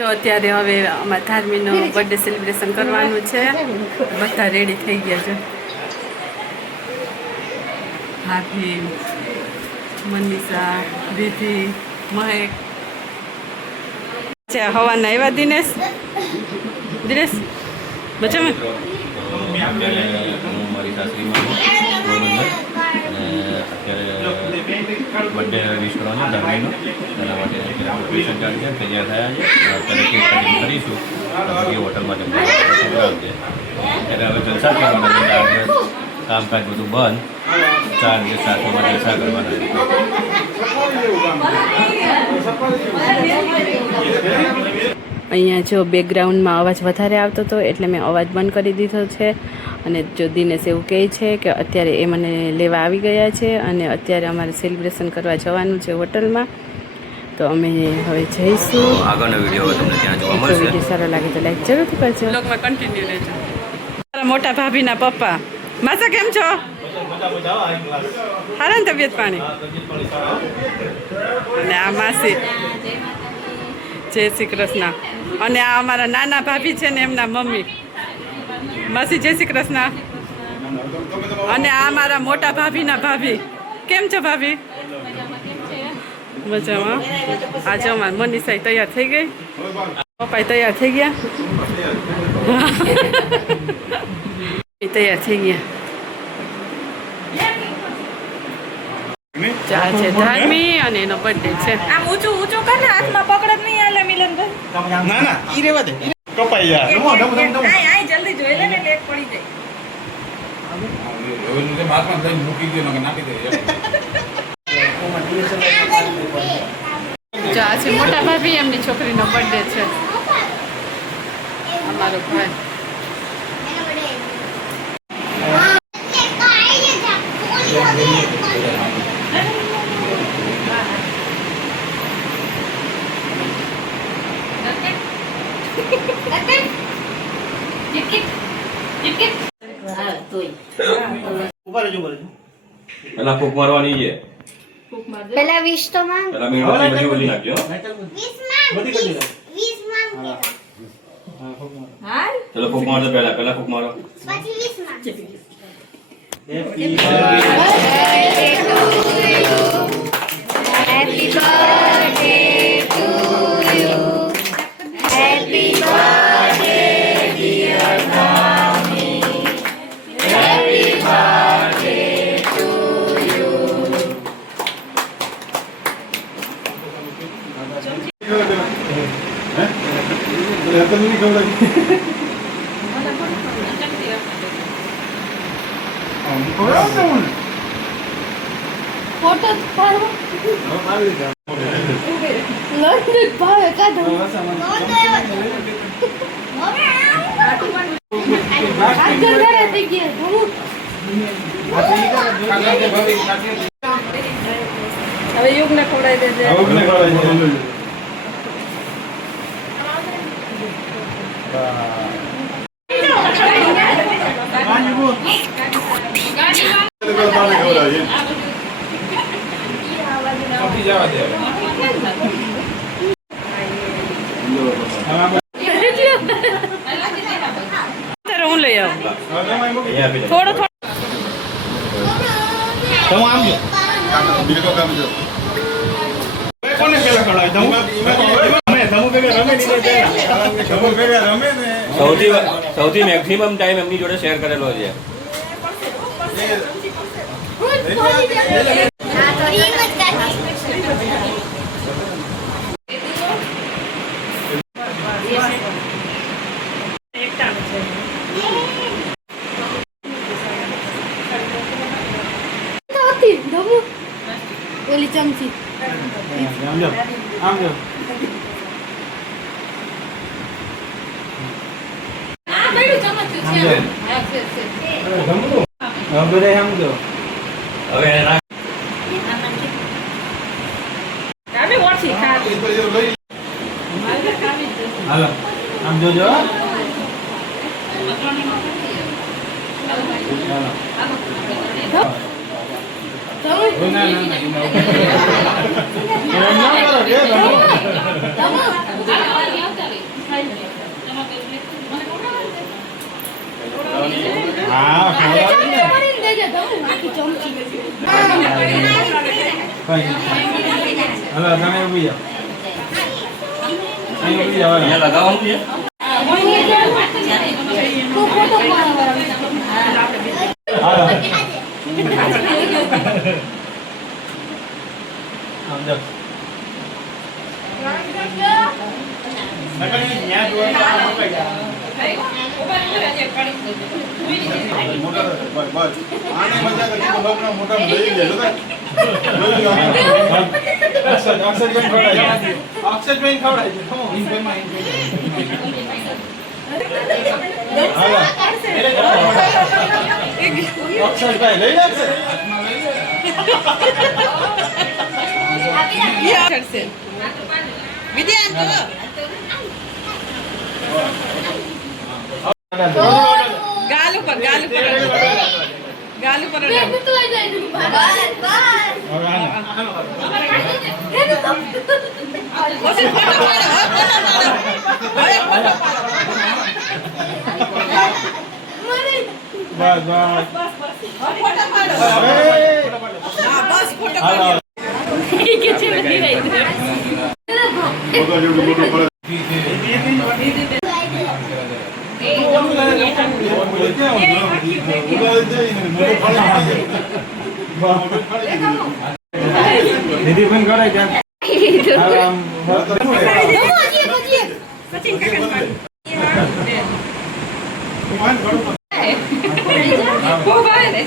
તો અત્યારે હવે અમારા ધાર્મીનો બર્થડે સેલિબ્રેશન કરવાનું છે. બધા રેડી થઈ ગયા છે. હાથી, મનીષા, વિધિ, મહેક છે. હવાના આવ્યા દિનેશ બચામાં મારી સાસરીમાં અત્યારે બર્થડે વિશ કરવાનો ધાર્મીનો એના માટે પ્રિપરેશન ચાલી છે. તૈયાર થયા છે. અત્યારે કેક કટિંગ કરીશું. એ હોટલમાં પ્રોગ્રામ છે. ત્યારે હવે જલસા કરવાના. કામકાજ બધું બંધ. 4 દિવસ સાથોમાં જલસા કરવાના. અહીંયા જો બેકગ્રાઉન્ડમાં અવાજ વધારે આવતો હતો એટલે મેં અવાજ બંધ કરી દીધો છે. અને જો દિનેશ એવું કહે છે કે અત્યારે એ મને લેવા આવી ગયા છે અને અત્યારે અમારે સેલિબ્રેશન કરવા જવાનું છે હોટલમાં. તો અમે હવે જઈશું. આગળનો વિડીયો તમને ત્યાં જોવા મળશે. વિડીયો સારો લાગે તો લાઈક જરૂરથી કરજો. બ્લોગમાં કન્ટિન્યુ રહેજો. મારા મોટા ભાભીના પપ્પા માસા કેમ છો? હારા ને તબિયત પાણી? અને આ માસી જય શ્રી કૃષ્ણ. અને આ અમારા નાના ભાભી છે ને એમના મમ્મી. માસી જય શ્રી કૃષ્ણ. અને આ મારા મોટા ભાભીના ભાભી. કેમ છો ભાભી? મજામાં. આજે અમારા મનીષા તૈયાર થઈ ગઈ. પપ્પા તૈયાર થઈ ગયા. તૈયાર થઈ ગયા. ચા છે ધાર્મી અને એનો બર્થડે છે. આમ ઊંચું ઊંચું કર ને હાથમાં પકડ જ નહીં આલે મિલનભાઈ. ના ના ઈ રેવા દે. કપાઈ યાર. આય જલ્દી જોઈ લે ને લેટ પડી જાય. હવે નું માથમાં દઈ મૂકી દે ને નાખી દે. ચા છે મોટા ભાભી એમની છોકરીનો બર્થડે છે. અમારો ભાઈ પેલા ફૂક મારવાની છે. પેલા 20 તો માંગ. પેલા મીઠું બધી બોલી નાખજો. 20 માંગ. હાલ ચલો ફૂક મારો પહેલા ફૂક મારો. પછી 20 માંગ. Happy birthday to you. Happy birthday dear mommy. Happy birthday to you. Photo પાડો. લોંડન ભાવે કાઢો. આગળ ઘરે થઈ ગયા. હવે યુગને ખવડાવી દેજે. હું લઈ આવું થોડો થોડો. તમે આમ જો. બીજો કામ જો. કોને પેલા ખવડાવી દઉં? અમે ધમુ ભેગા રમે નહીં પેલા. ધમુ ભેગા રમે ને. સૌથી મેક્સિમમ ટાઈમ એમની જોડે શેર કરેલો છે. ઓલી ચમચી આમ જો. હવે સમજો. હવે કામે ઓછી ખા. હાલો આમ જોજો. ધમુ આખી ચમચી હલો તમે ઉભી જાઓ અહીં ઉભી જાઓ અહીંયા લગાવવાનું છે તું ફોટો પાડ હાલો આમ જાઓ નકલી ન્યા જોવા મોટા બસ આને મજા કરી તો બાપના મોટા લઈ લે લો અક્ષરબેન ખવડાય અક્ષરબેન ખવડાય છે થમો હાલો અક્ષરભાઈ લઈ લે ચડશે વિદ્યા ગાલ ઉપર ગાલ ઉપર ગાલ ઉપર બે તું આવી જાય તું બસ પછી ફોટો પાડો હવે ફોટો પાડો બસ બસ ફોટો પાડો હા બસ ફોટો પાડો કે છે બધી રહી નિધિ પણ કરાય છે સચિન કાકા ખૂબ આવે ને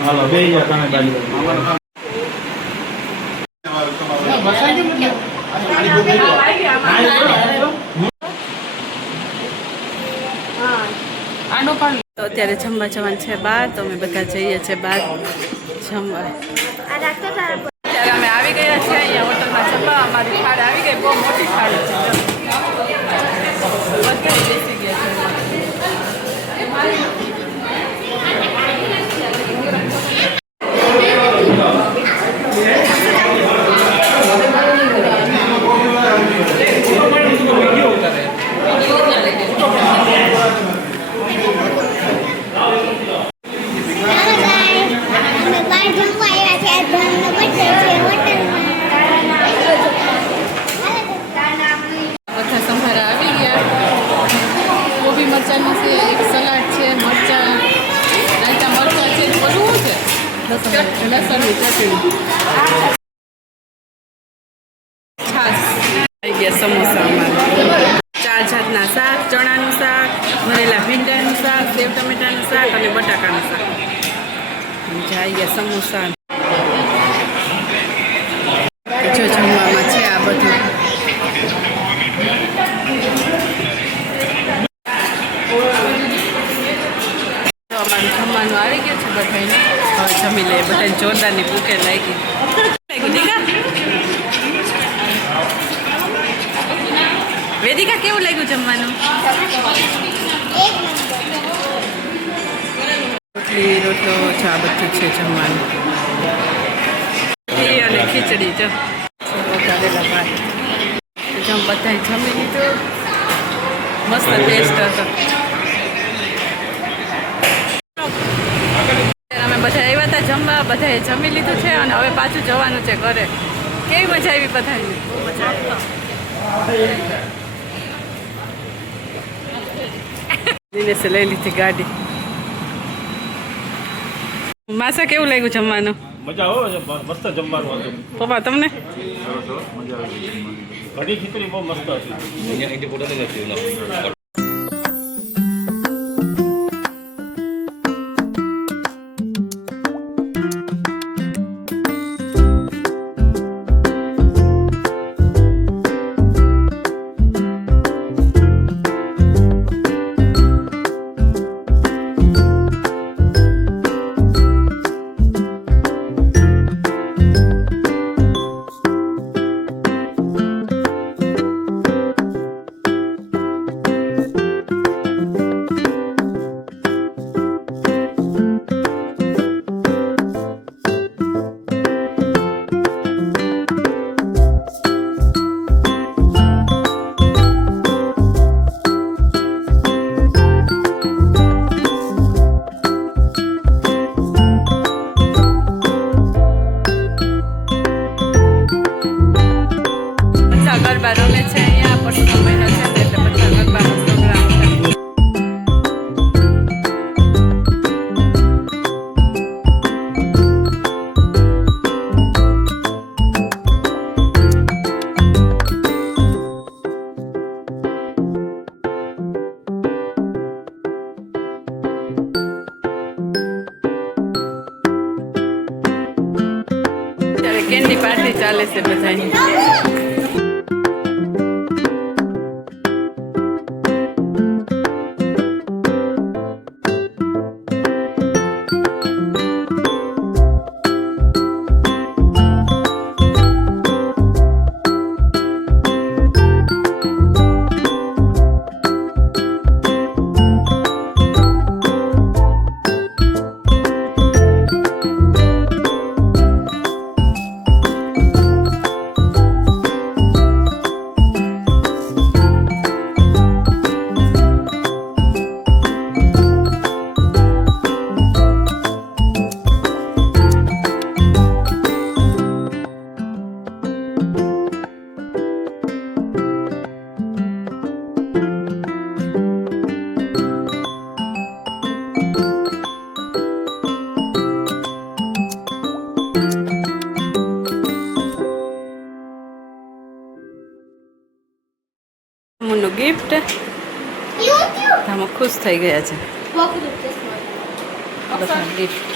હાલો બે જા તમે બાજુ તો અત્યારે જમવા જવાનું છે બહાર તો અમે બધા જઈએ છીએ બહાર જમવા અત્યારે અમે આવી ગયા છીએ અહીંયા હોટલમાં જમવા અમારી થાળ આવી ગઈ બહુ મોટી થાળ છે બધા બેસી ગયા બધા સંભારા આવી ગયા કોબી મરચાંનું છે એક સલાડ છે મરચાં રાયતા મરચાં છે બધું છે લસણની ચટણી છાશ આવી ગયા સમોસા અમારે 4 જાતના શાક ચણાનું શાક ભરેલા ભીંડાનું શાક સેવ ટમેટાનું શાક અને બટાકાનું શાક આવી ગયા સમોસા જો જમવામાં છે આ બધું અમારું જમવાનું આવી ગયું છે બધાને હવે જમી લે બધાને જોરદારની ભૂખે લાગી દીકા વેદિકા કેવું લાગ્યું જમવાનું રોટલી રોટલો ચા બધું છે જમવાનું અને ખીચડી જો વઘારેલા ભાત જમ બધાએ જમી લીધું મસ્ત ટેસ્ટ હતો અમે બધા આવ્યા હતા જમવા બધાએ જમી લીધું છે અને હવે પાછું જવાનું છે ઘરે કેવી મજા આવી બધાને બહુ મજા આવી દિનેશે લઈ લીધી ગાડી માસા કેવું લાગ્યું જમવાનું મજા આવે મસ્ત જમવાનું હતું પપ્પા તમને કઢી ખીચડી બહુ મસ્ત હતી ચાલે છે બધાની. નું ગિફ્ટ આમાં ખુશ થઈ ગયા છે બધા ગિફ્ટ.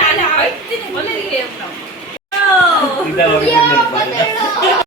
નાના આવે જ નહીં, બોલે એમ.